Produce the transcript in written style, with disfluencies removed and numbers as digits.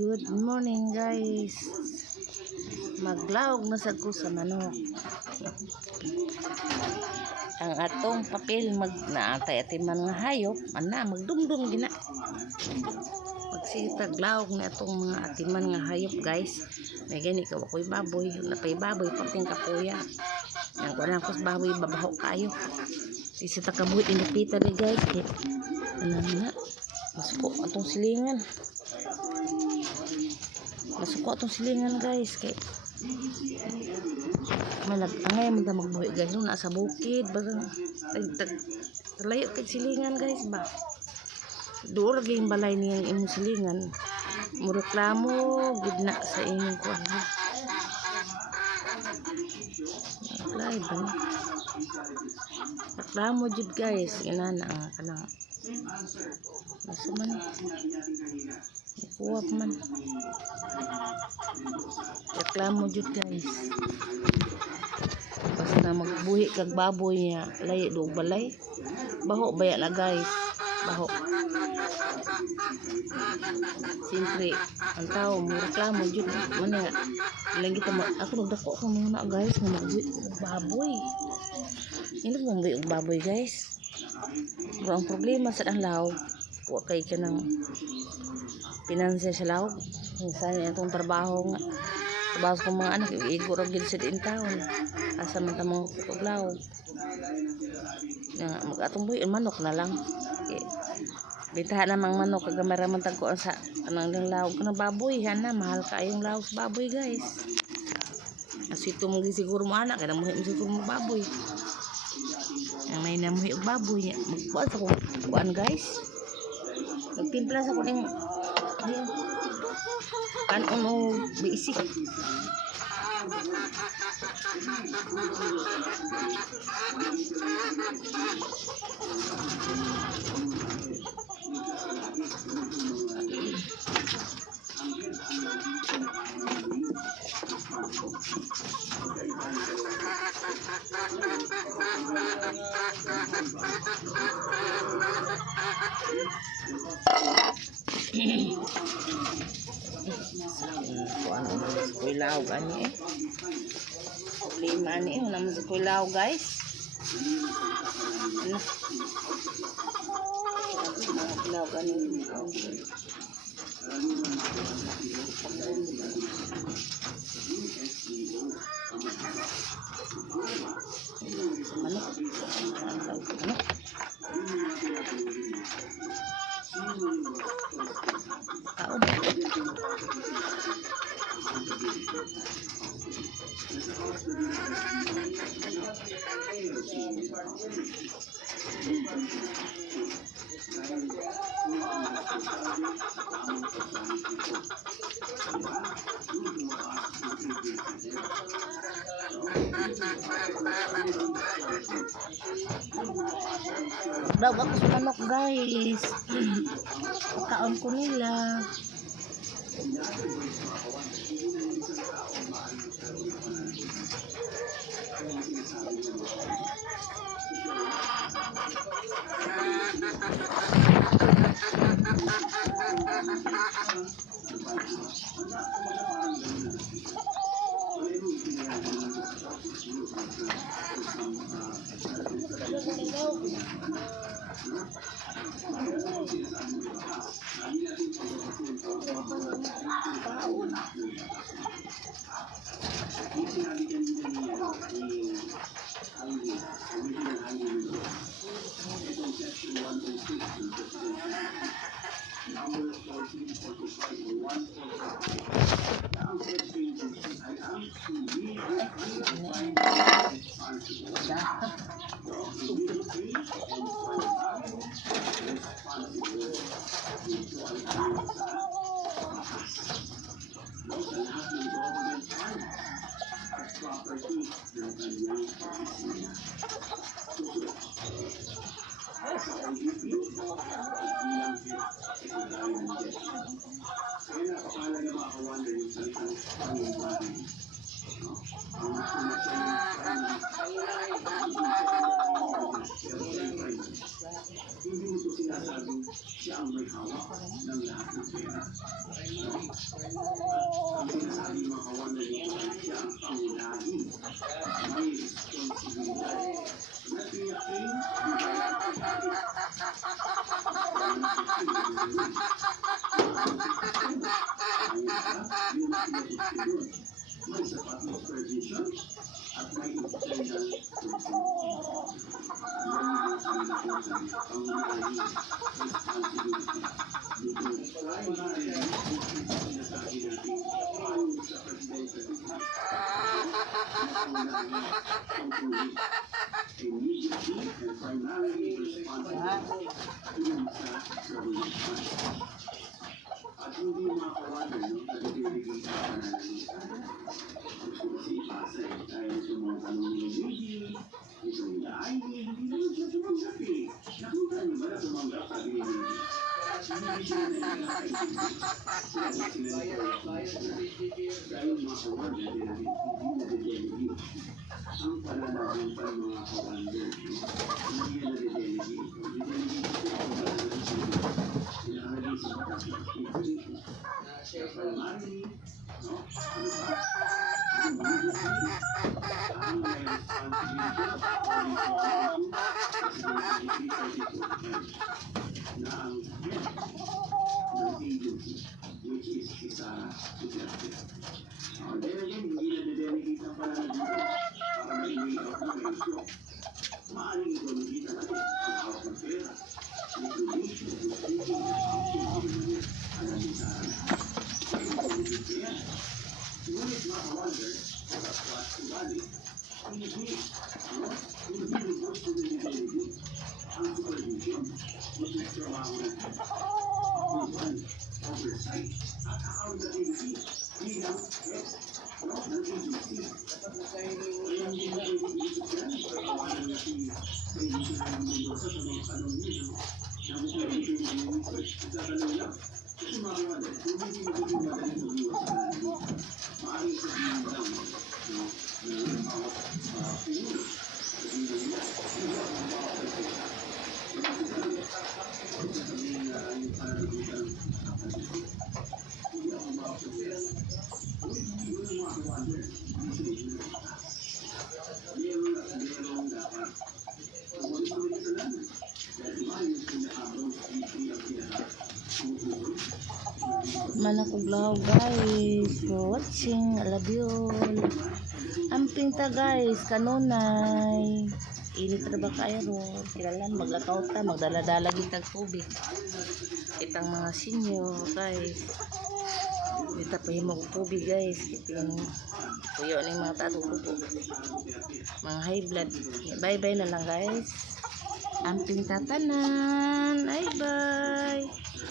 Good morning guys. Maglawog na sad ko sa manok. Ang atong papel naatay atiman nga hayop ana magdumdum gina. Magsitag lawog na atong mga atiman nga hayop guys. May gani ka ako'y baboy, napay baboy pating kapuya. Ang kuan ko sa baboy babaho kayo. Isa ta kabuhi inipita ri guys. Ano na? Masuko atong silingan. Masuko atong silingan guys kay malagtangay man ta magbuhi guys no nasa bukid bagang layo kay silingan guys ba. Duol gyud balay niyang imong silingan. Mureklamo gud na sa inyong kuan. Live ba? Reklamo jud guys inana ang kanang nasa man kuwap man reklamo jud guys basta magbuhi kag baboy niya layo do balay baho baya na guys baho siyempre ang tao mo reklamo jud man nga lang kita ako nagdako ko muna guys nga magbuhi baboy hindi mo magbuhi baboy guys. Pero ang problema sa lawog wa kay kanang pinansyal sa lawog minsan itong trabaho nga trabaho ko mga anak igo ra gid sa din taon asa man ta mo lawog nga mag-atong buhi manok na lang bitahan namang manok kag gamay ra man tagkuan sa kanang lawog kanang baboy hana mahal kaayong lawog sa baboy guys asito mo siguro mo anak kada mo siguro mo baboy ang may namuhi og baboy niya magkuan sa kuan guys nagtimpla sa kuning kanon o basic kuan koy lawog ani problema ani naman sa koy lawog guys lawog ani daw ako sa manok guys kaon ko nila Hindi mo ito sinasabing siya ang may hawak ng lahat ng pera. Manakuglaw guys for watching. I love you all. Amping ta guys kanunay init ra ba kayo kilalan maglakaw ta magdala-dala gitag tubig itang mga senior guys dito pa yung mga tubig guys iting kuyo ning mga tatutubo mga high blood. Bye bye na lang guys. Amping tatanan. Bye bye.